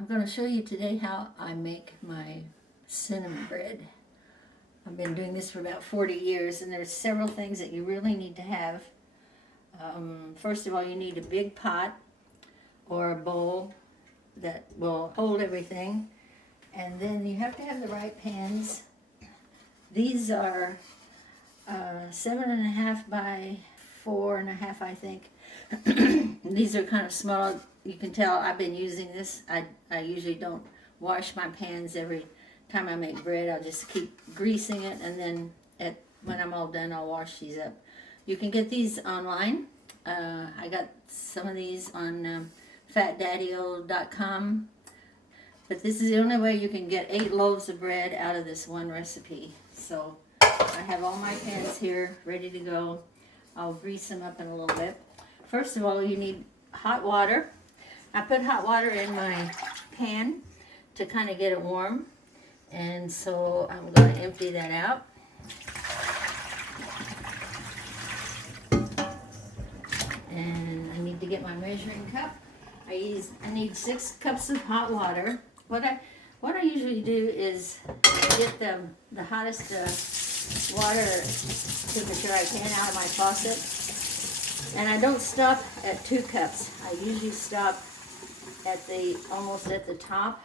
I'm going to show you today how I make my cinnamon bread. I've been doing this for about 40 years, and there's several things that you really need to have. First of all, you need a big pot or a bowl that will hold everything, and then you have to have the right pans. These are 7.5 by 4.5, I think. These are kind of small. You can tell I've been using this. I usually don't wash my pans every time I make bread. I'll just keep greasing it, and then when I'm all done, I'll wash these up. You can get these online. I got some of these on fatdaddyo.com. But this is the only way you can get 8 loaves of bread out of this one recipe. So I have all my pans here ready to go. I'll grease them up in a little bit. First of all, you need hot water. I put hot water in my pan to kind of get it warm. And so I'm going to empty that out. And I need to get my measuring cup. I need 6 cups of hot water. What I usually do is get the hottest water temperature I can out of my faucet. And I don't stop at 2 cups. I usually stop at almost at the top.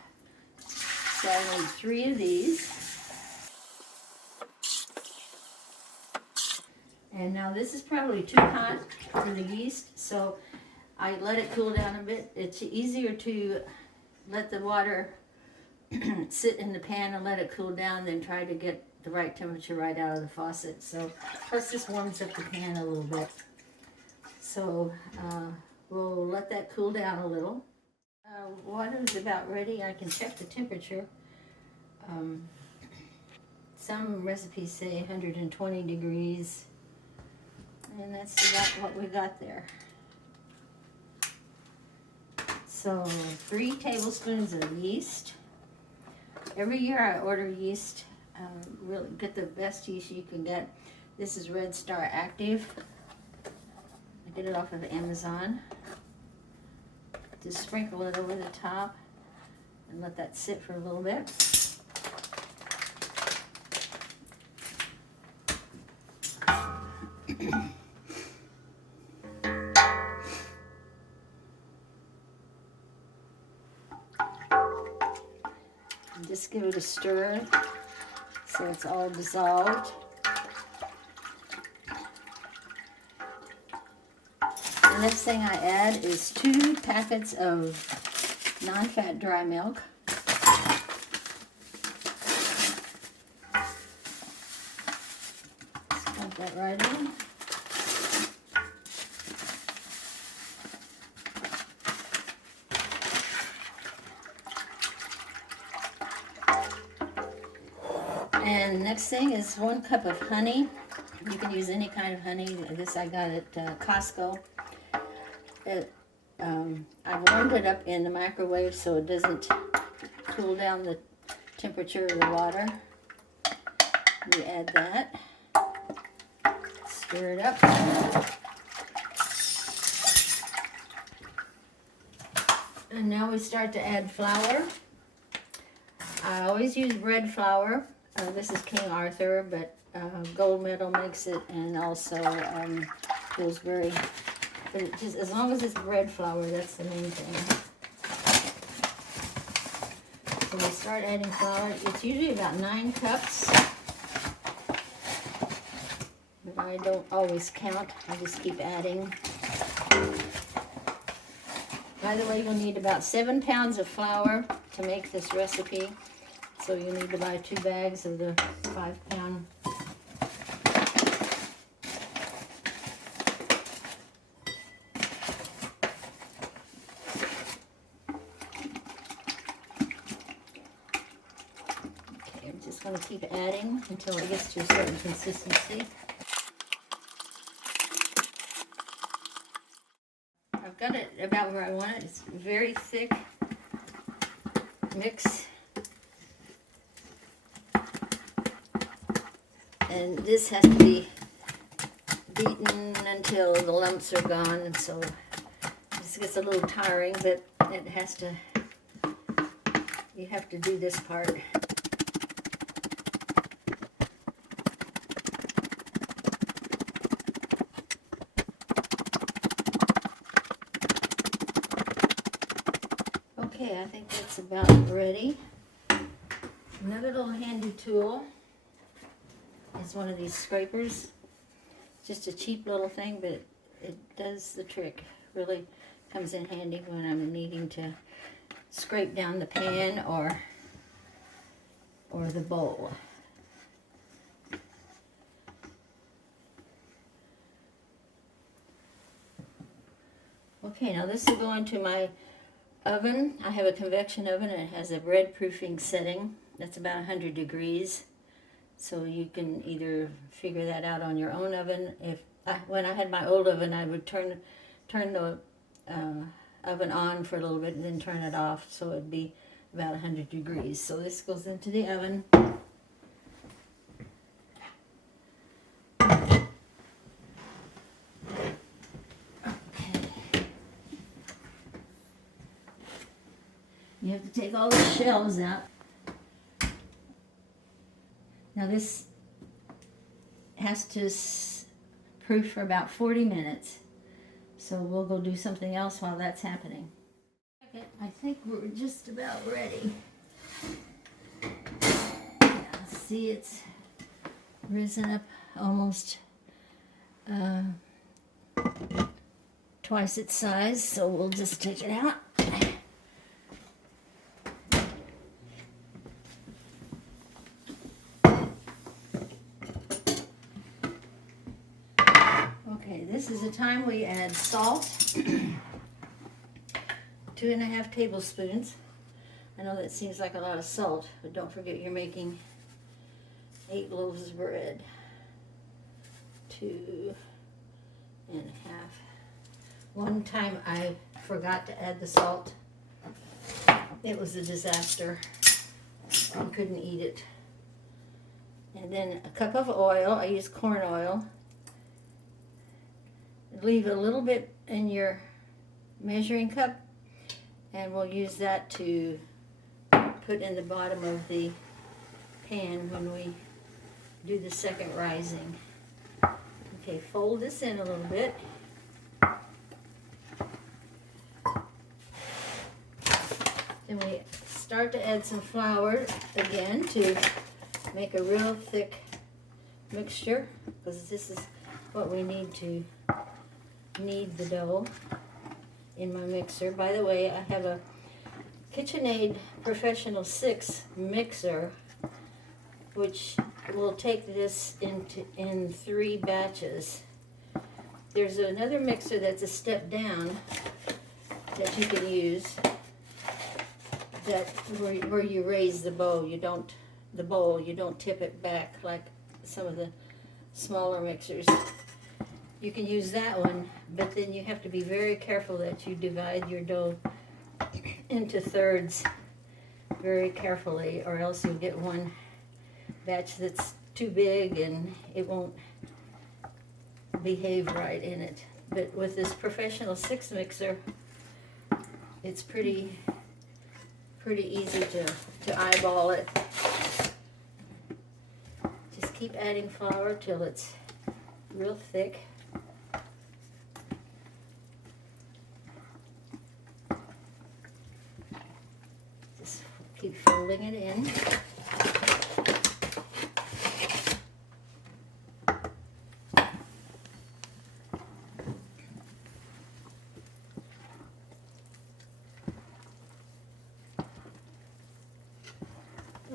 So I need 3 of these. And now this is probably too hot for the yeast, so I let it cool down a bit. It's easier to let the water sit in the pan and let it cool down than try to get the right temperature right out of the faucet. So plus this warms up the pan a little bit. So we'll let that cool down a little. Water is about ready. I can check the temperature. Some recipes say 120 degrees. And that's about what we got there. So 3 tablespoons of yeast. Every year I order yeast. Really get the best yeast you can get. This is Red Star Active. I get it off of Amazon. Just sprinkle it over the top and let that sit for a little bit. And just give it a stir so it's all dissolved. The next thing I add is 2 packets of non-fat dry milk. Just dump that right in. And next thing is 1 cup of honey. You can use any kind of honey. This I got at Costco. I warmed it up in the microwave so it doesn't cool down the temperature of the water. We add that. Stir it up. And now we start to add flour. I always use bread flour. This is King Arthur, but Gold Medal makes it, and also Pillsbury. But just as long as it's bread flour, that's the main thing. So we start adding flour. It's usually about 9 cups, but I don't always count. I just keep adding. By the way, you'll need about 7 pounds of flour to make this recipe. So you need to buy 2 bags of the 5-pound. Okay, I'm just going to keep adding until it gets to a certain consistency. I've got it about where I want it. It's very thick mix. And this has to be beaten until the lumps are gone, and so this gets a little tiring, but it has to You have to do this part. Okay, I think that's about ready. Another little handy tool is one of these scrapers. Just a cheap little thing, but it does the trick. Really comes in handy when I'm needing to scrape down the pan or the bowl. Okay, now this will go into my oven. I have a convection oven and it has a bread proofing setting. That's about 100 degrees. So you can either figure that out on your own oven. When I had my old oven, I would turn the oven on for a little bit and then turn it off, so it'd be about 100 degrees. So this goes into the oven. You have to take all the shells out. Now this has to proof for about 40 minutes. So we'll go do something else while that's happening. Okay, I think we're just about ready. Yeah, see, it's risen up almost twice its size, so we'll just take it out. Okay, this is the time we add salt, 2.5 tablespoons. I know that seems like a lot of salt, but don't forget you're making 8 loaves of bread. 2.5. One time I forgot to add the salt. It was a disaster. I couldn't eat it. And then a cup of oil. I use corn oil. Leave a little bit in your measuring cup, and we'll use that to put in the bottom of the pan when we do the second rising. Okay, fold this in a little bit. Then we start to add some flour again to make a real thick mixture, because this is what we need to knead the dough in my mixer. By the way, I have a KitchenAid Professional 6 mixer, which will take this in 3 batches. There's another mixer that's a step down that you can use, that where you raise the bowl. You don't tip it back like some of the smaller mixers. You can use that one, but then you have to be very careful that you divide your dough into thirds very carefully, or else you'll get one batch that's too big and it won't behave right in it. But with this Professional 6 mixer, it's pretty easy to eyeball it. Just keep adding flour till it's real thick. Just keep folding it in.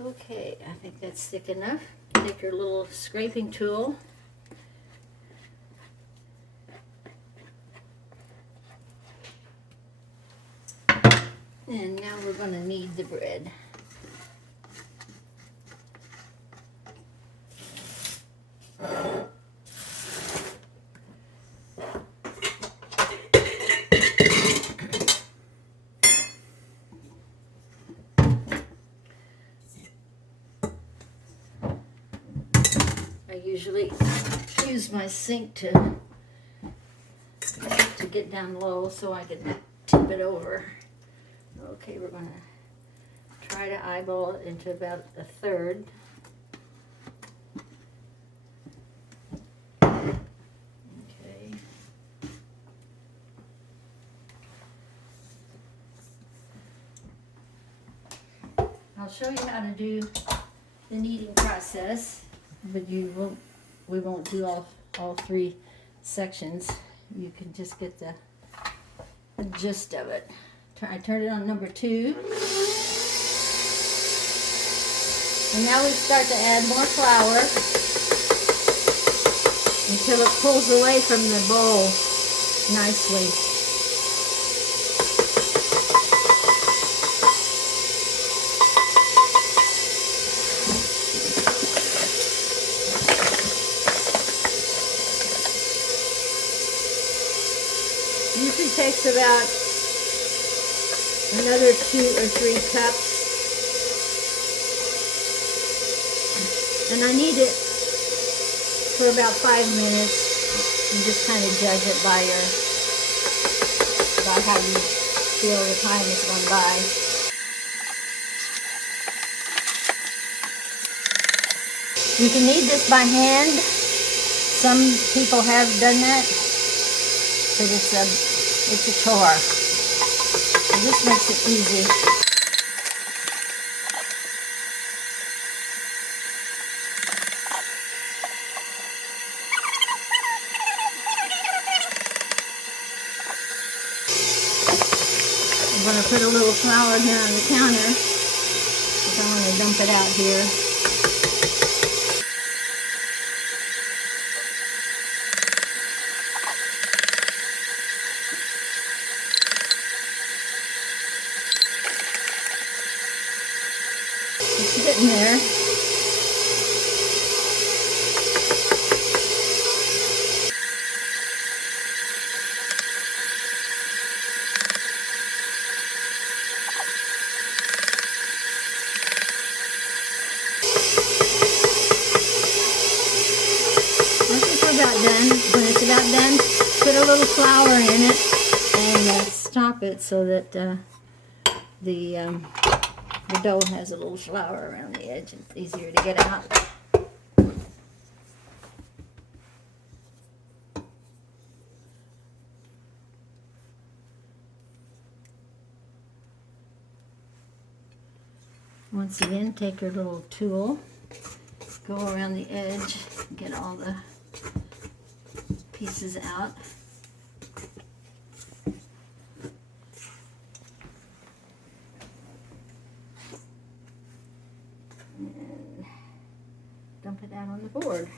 Okay, I think that's thick enough. Take your little scraping tool. And now we're going to knead the bread. I usually use my sink to get down low so I can tip it over. Okay, we're going to try to eyeball it into about a third. Okay. I'll show you how to do the kneading process, but we won't do all three sections. You can just get the gist of it. I turn it on number 2. And now we start to add more flour until it pulls away from the bowl nicely. Usually takes about another 2 or 3 cups. And I knead it for about 5 minutes. You just kind of judge it by how you feel the time has gone by. You can knead this by hand. Some people have done that, but it's a chore. So this makes it easy. I'm going to put a little flour here on the counter because I want to dump it out here. It's getting there. About done. When it's about done, put a little flour in it and stop it so that the dough has a little flour around the edge. It's easier to get out. Once again, take your little tool, go around the edge, get all the pieces out. And dump it out on the board.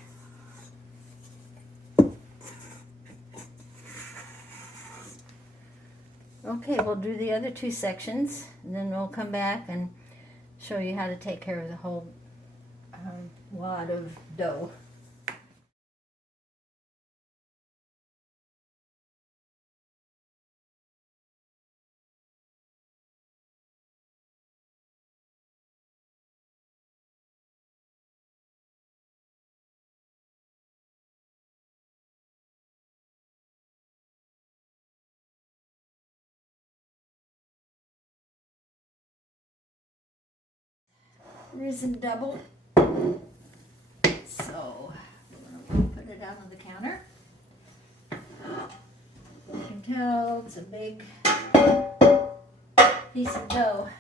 Okay, we'll do the other 2 sections, and then we'll come back and show you how to take care of the whole wad of dough. Risen double, so we're going to put it out on the counter. You can tell it's a big piece of dough.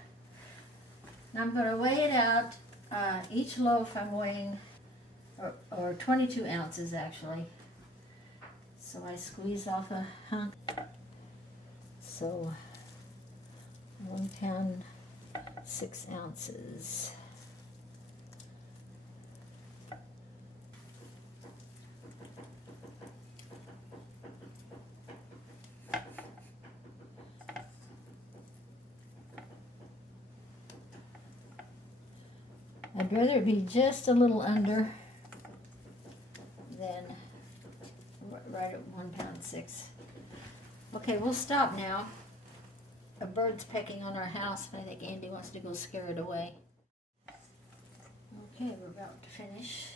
Now I'm going to weigh it out. Each loaf I'm weighing, or 22 ounces actually. So I squeeze off a hunk. So 1 pound, 6 ounces. I'd rather it be just a little under than right at 1 pound 6. Okay, we'll stop now. A bird's pecking on our house, and I think Andy wants to go scare it away. Okay, we're about to finish.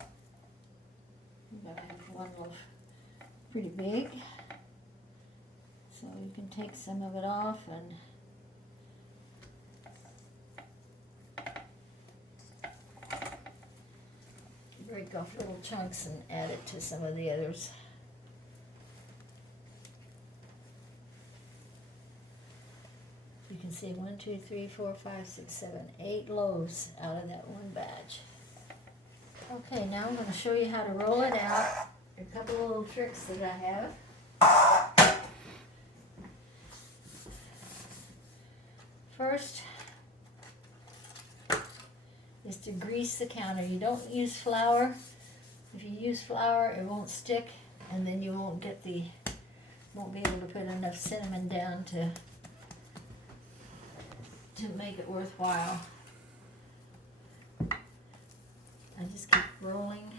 I'm gonna have one loaf pretty big, so you can take some of it off and break off little chunks and add it to some of the others. You can see 1, 2, 3, 4, 5, 6, 7, 8 loaves out of that one batch. Okay, now I'm going to show you how to roll it out. A couple of little tricks that I have. First is to grease the counter. You don't use flour. If you use flour, it won't stick, and then you won't get won't be able to put enough cinnamon down to make it worthwhile. I just keep rolling.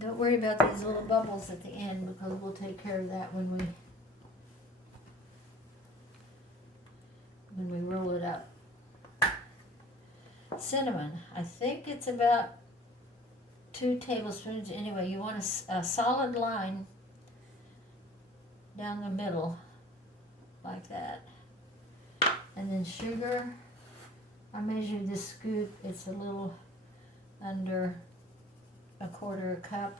Don't worry about these little bubbles at the end, because we'll take care of that when we roll it up. Cinnamon, I think it's about 2 tablespoons. Anyway, you want a solid line down the middle, like that. And then sugar, I measured this scoop, it's a little under 1/4 cup.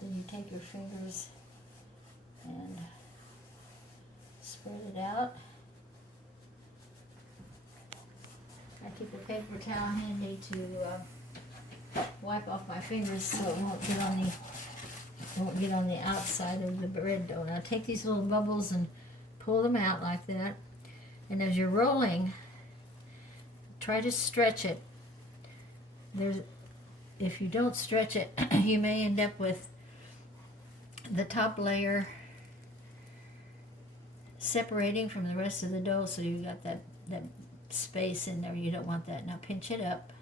Then you take your fingers and spread it out. I keep a paper towel handy to wipe off my fingers so it won't get on the outside of the bread dough. Now take these little bubbles and pull them out like that. And as you're rolling, try to stretch it. If you don't stretch it, you may end up with the top layer separating from the rest of the dough, so you got that space in there. You don't want that. Now pinch it up.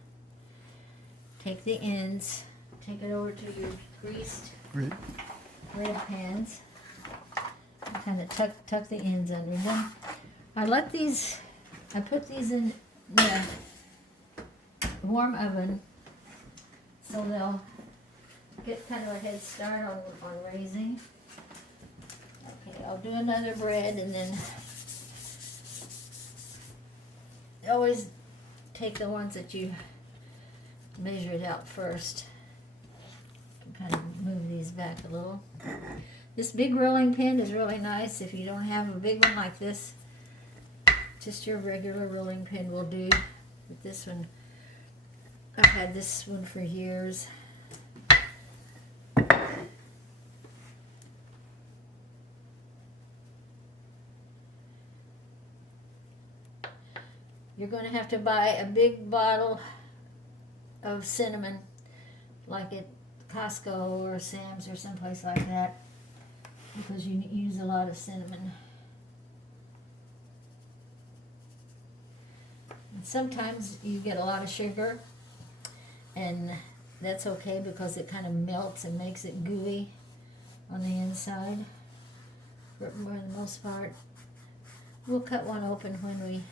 Take the ends, take it over to your greased bread pans. Kind of tuck the ends under them. I put these in the warm oven, so they'll get kind of a head start on raising. Okay, I'll do another bread, and then always take the ones that you measured out first. Kind of move these back a little. This big rolling pin is really nice. If you don't have a big one like this, just your regular rolling pin will do. But this one, I've had this one for years. You're going to have to buy a big bottle of cinnamon, like at Costco or Sam's or someplace like that, because you use a lot of cinnamon. And sometimes you get a lot of sugar, and that's okay because it kind of melts and makes it gooey on the inside. But for the most part, we'll cut one open when we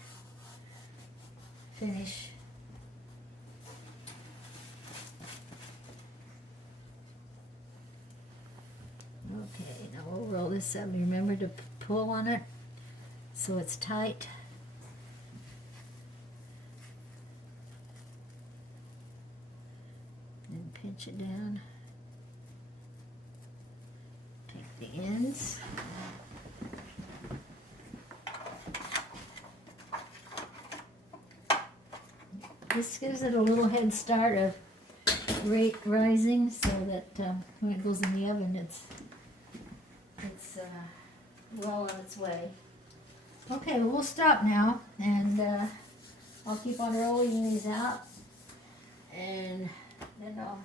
finish. Okay, now we'll roll this up. Remember to pull on it so it's tight. And pinch it down. Take the ends. This gives it a little head start of rising, so that when it goes in the oven, it's well on its way. Okay, well, we'll stop now, and I'll keep on rolling these out, and then I'll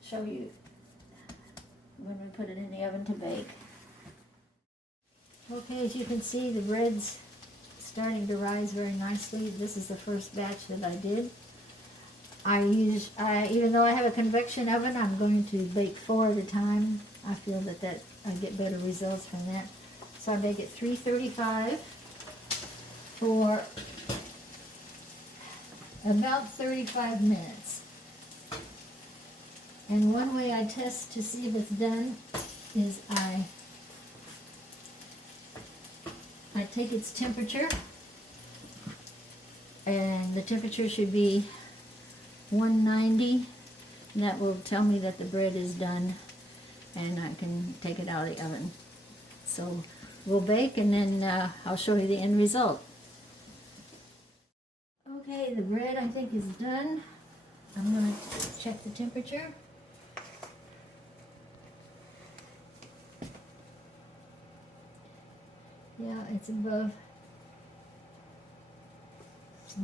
show you when we put it in the oven to bake. Okay, as you can see, the bread's starting to rise very nicely. This is the first batch that I did. Even though I have a convection oven, I'm going to bake 4 at a time. I feel that I get better results from that. So I bake at 335 for about 35 minutes. And one way I test to see if it's done is I I take its temperature, and the temperature should be 190, and that will tell me that the bread is done, and I can take it out of the oven. So we'll bake, and then I'll show you the end result. Okay, the bread I think is done. I'm going to check the temperature. Yeah, it's above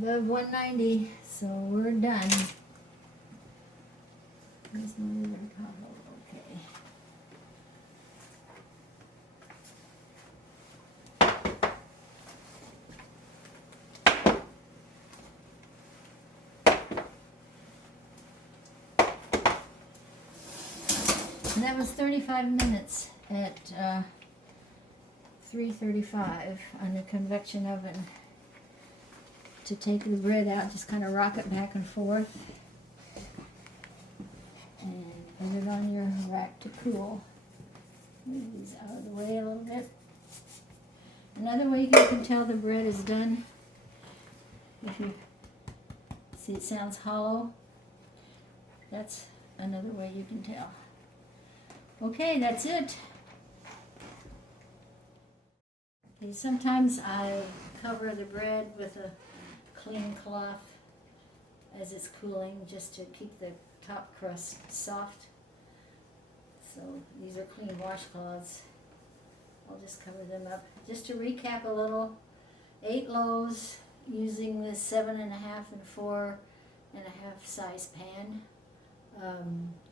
190, so we're done. There's no other combo. Okay. And that was 35 minutes at 335 on the convection oven. To take the bread out, just kind of rock it back and forth and put it on your rack to cool. Move these out of the way a little bit. Another way you can tell the bread is done, if you see it sounds hollow, that's another way you can tell. Okay, that's it. Okay, sometimes I cover the bread with a clean cloth as it's cooling, just to keep the top crust soft. So these are clean washcloths. I'll just cover them up. Just to recap a little, 8 loaves using this 7.5 and 4.5 size pan.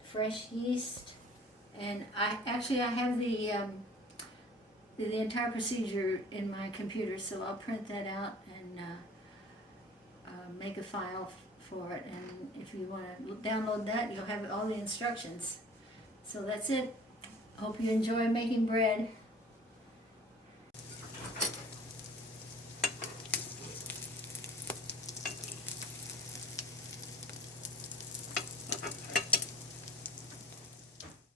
Fresh yeast, and I have the entire procedure in my computer, so I'll print that out and make a file for it, and if you want to download that, you'll have all the instructions. So that's it. Hope you enjoy making bread.